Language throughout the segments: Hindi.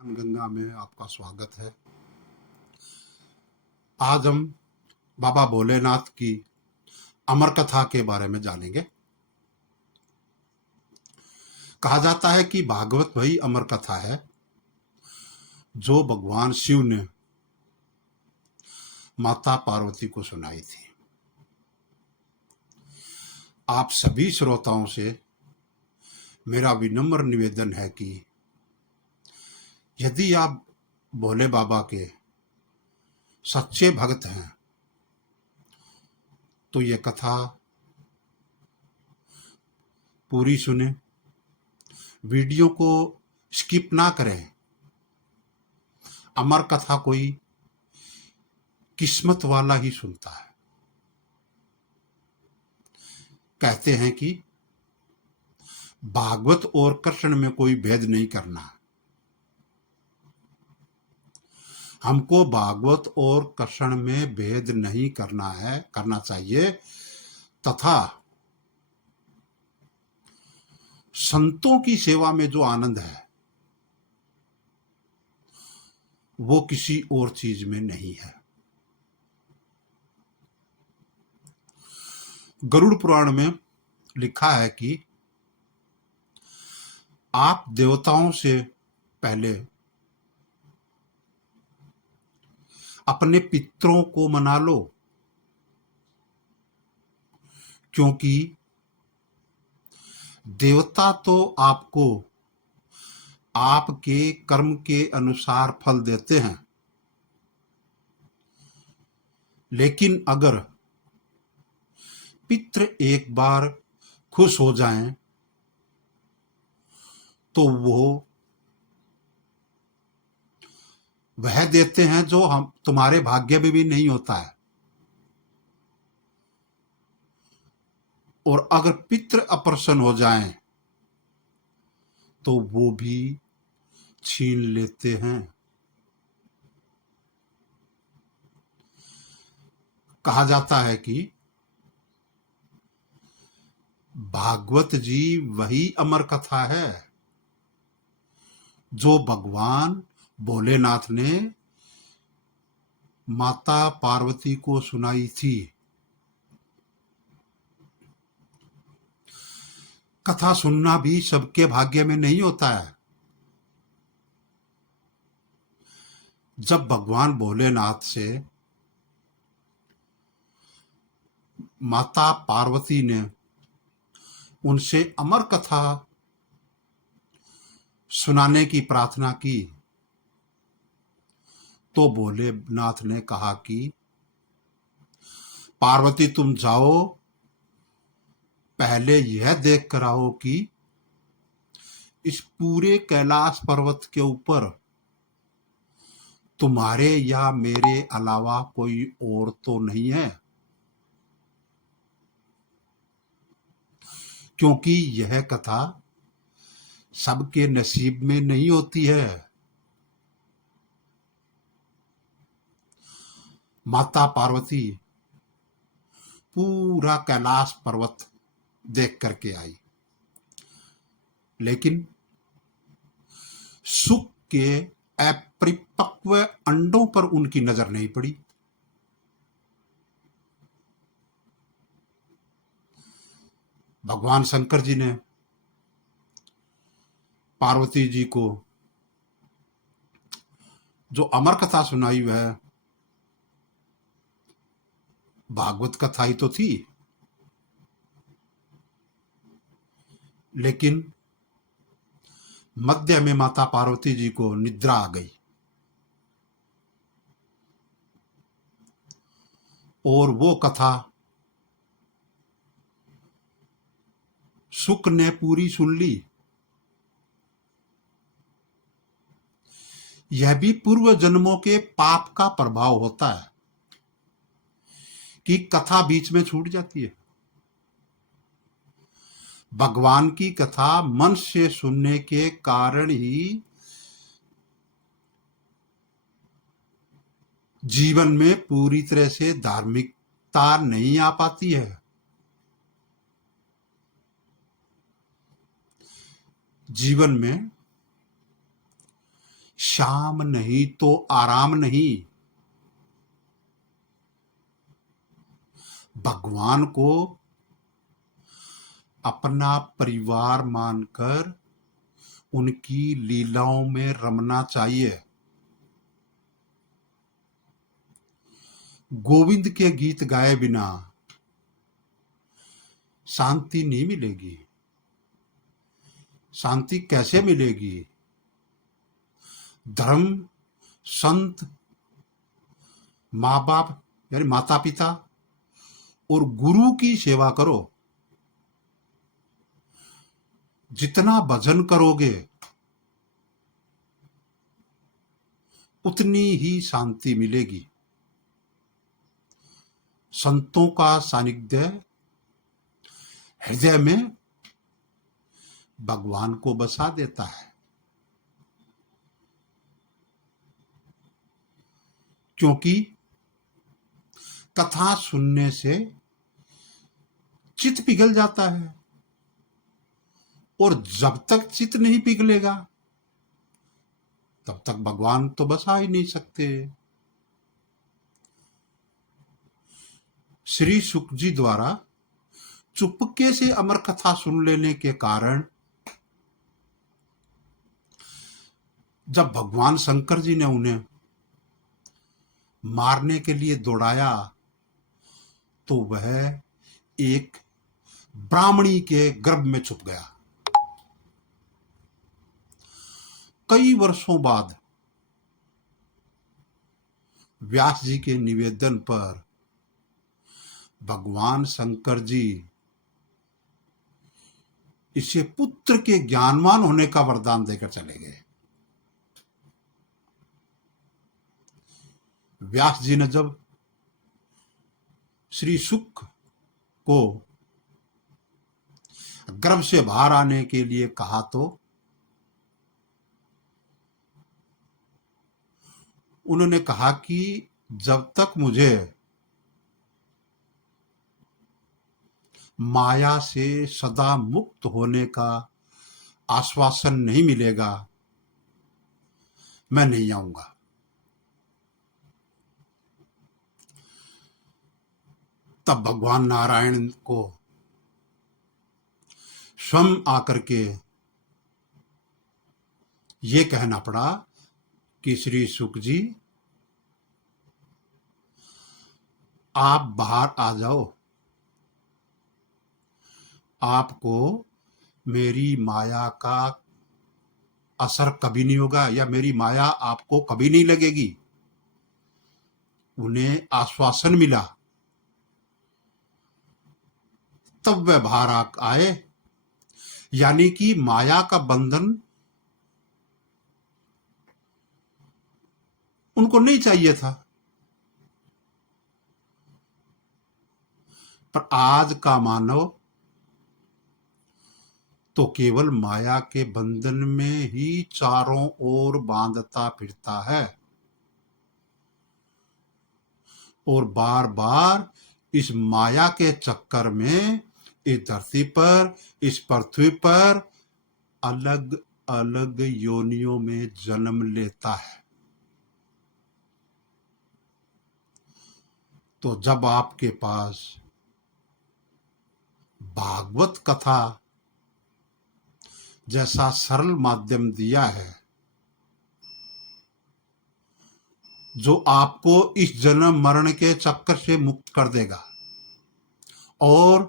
ज्ञान गंगा में आपका स्वागत है। आज हम बाबा भोलेनाथ की अमर कथा के बारे में जानेंगे। कहा जाता है कि भागवत वही अमर कथा है जो भगवान शिव ने माता पार्वती को सुनाई थी। आप सभी श्रोताओं से मेरा विनम्र निवेदन है कि यदि आप भोले बाबा के सच्चे भक्त हैं तो ये कथा पूरी सुने, वीडियो को स्किप ना करें। अमर कथा कोई किस्मत वाला ही सुनता है। कहते हैं कि भागवत और कृष्ण में कोई भेद नहीं करना। हमको भागवत और कृष्ण में भेद नहीं करना चाहिए तथा संतों की सेवा में जो आनंद है वो किसी और चीज में नहीं है। गरुड़ पुराण में लिखा है कि आप देवताओं से पहले अपने पितरों को मना लो, क्योंकि देवता तो आपको आपके कर्म के अनुसार फल देते हैं, लेकिन अगर पितृ एक बार खुश हो जाएं तो वह देते हैं जो हम तुम्हारे भाग्य में भी नहीं होता है, और अगर पितृ अप्रसन्न हो जाएं तो वो भी छीन लेते हैं। कहा जाता है कि भागवत जी वही अमर कथा है जो भगवान भोलेनाथ ने माता पार्वती को सुनाई थी। कथा सुनना भी सबके भाग्य में नहीं होता है। जब भगवान भोलेनाथ से माता पार्वती ने उनसे अमर कथा सुनाने की प्रार्थना की तो भोलेनाथ ने कहा कि पार्वती तुम जाओ, पहले यह देख कर आओ कि इस पूरे कैलाश पर्वत के ऊपर तुम्हारे या मेरे अलावा कोई और तो नहीं है, क्योंकि यह कथा सबके नसीब में नहीं होती है। माता पार्वती पूरा कैलाश पर्वत देख करके आई, लेकिन सुख के अपरिपक्व अंडों पर उनकी नजर नहीं पड़ी। भगवान शंकर जी ने पार्वती जी को जो अमर कथा सुनाई वह भागवत कथा ही तो थी, लेकिन मध्य में माता पार्वती जी को निद्रा आ गई और वो कथा शुक ने पूरी सुन ली। यह भी पूर्व जन्मों के पाप का प्रभाव होता है कि कथा बीच में छूट जाती है। भगवान की कथा मन से सुनने के कारण ही जीवन में पूरी तरह से धार्मिकता नहीं आ पाती है। जीवन में शाम नहीं तो आराम नहीं। भगवान को अपना परिवार मानकर उनकी लीलाओं में रमना चाहिए। गोविंद के गीत गाए बिना शांति नहीं मिलेगी। शांति कैसे मिलेगी? धर्म, संत, माँ बाप यानी माता पिता और गुरु की सेवा करो। जितना भजन करोगे उतनी ही शांति मिलेगी। संतों का सानिध्य हृदय में भगवान को बसा देता है। क्योंकि कथा सुनने से चित्त पिघल जाता है, और जब तक चित्त नहीं पिघलेगा तब तक भगवान तो बसा ही नहीं सकते। श्री शुक जी द्वारा चुपके से अमर कथा सुन लेने के कारण जब भगवान शंकर जी ने उन्हें मारने के लिए दौड़ाया तो वह एक ब्राह्मणी के गर्भ में छुप गया। कई वर्षों बाद व्यास जी के निवेदन पर भगवान शंकर जी इसे पुत्र के ज्ञानवान होने का वरदान देकर चले गए। व्यास जी ने जब श्री शुक को गर्भ से बाहर आने के लिए कहा तो उन्होंने कहा कि जब तक मुझे माया से सदा मुक्त होने का आश्वासन नहीं मिलेगा मैं नहीं आऊंगा। तब भगवान नारायण को स्वयं आकर के ये कहना पड़ा कि श्री शुक जी आप बाहर आ जाओ, आपको मेरी माया का असर कभी नहीं होगा या मेरी माया आपको कभी नहीं लगेगी। उन्हें आश्वासन मिला, तब वह बाहर आए। यानी कि माया का बंधन उनको नहीं चाहिए था। पर आज का मानव तो केवल माया के बंधन में ही चारों ओर बांधता फिरता है और बार बार इस माया के चक्कर में इस धरती पर, इस पृथ्वी पर अलग अलग योनियों में जन्म लेता है। तो जब आपके पास भागवत कथा जैसा सरल माध्यम दिया है जो आपको इस जन्म मरण के चक्कर से मुक्त कर देगा और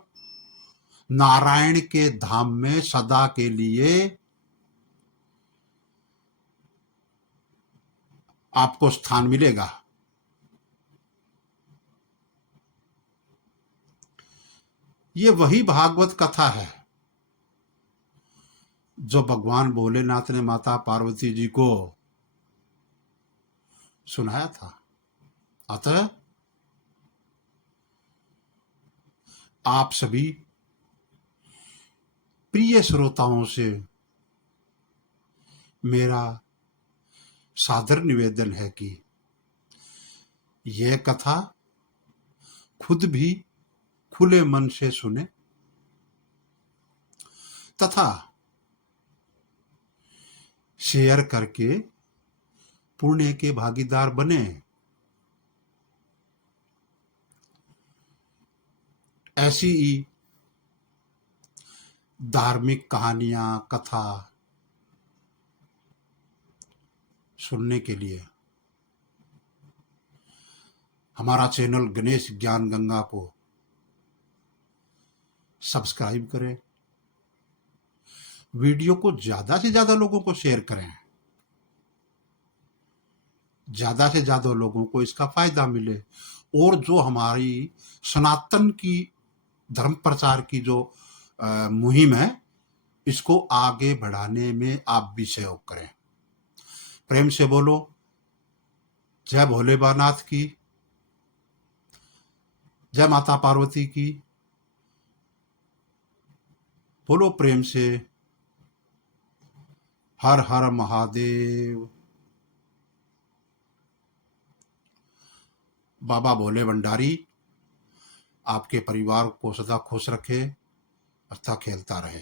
नारायण के धाम में सदा के लिए आपको स्थान मिलेगा। ये वही भागवत कथा है जो भगवान भोलेनाथ ने माता पार्वती जी को सुनाया था। अतः आप सभी प्रिय श्रोताओं से मेरा सादर निवेदन है कि यह कथा खुद भी खुले मन से सुने तथा शेयर करके पुण्य के भागीदार बने। ऐसी ही धार्मिक कहानियां, कथा सुनने के लिए हमारा चैनल गणेश ज्ञान गंगा को सब्सक्राइब करें, वीडियो को ज्यादा से ज्यादा लोगों को शेयर करें, ज्यादा से ज्यादा लोगों को इसका फायदा मिले, और जो हमारी सनातन की धर्म प्रचार की जो मुहिम है, इसको आगे बढ़ाने में आप भी सहयोग करें। प्रेम से बोलो जय भोले बानाथ की, जय माता पार्वती की, बोलो प्रेम से हर हर महादेव। बाबा भोले भंडारी आपके परिवार को सदा खुश रखे, हंसता खेलता रहे।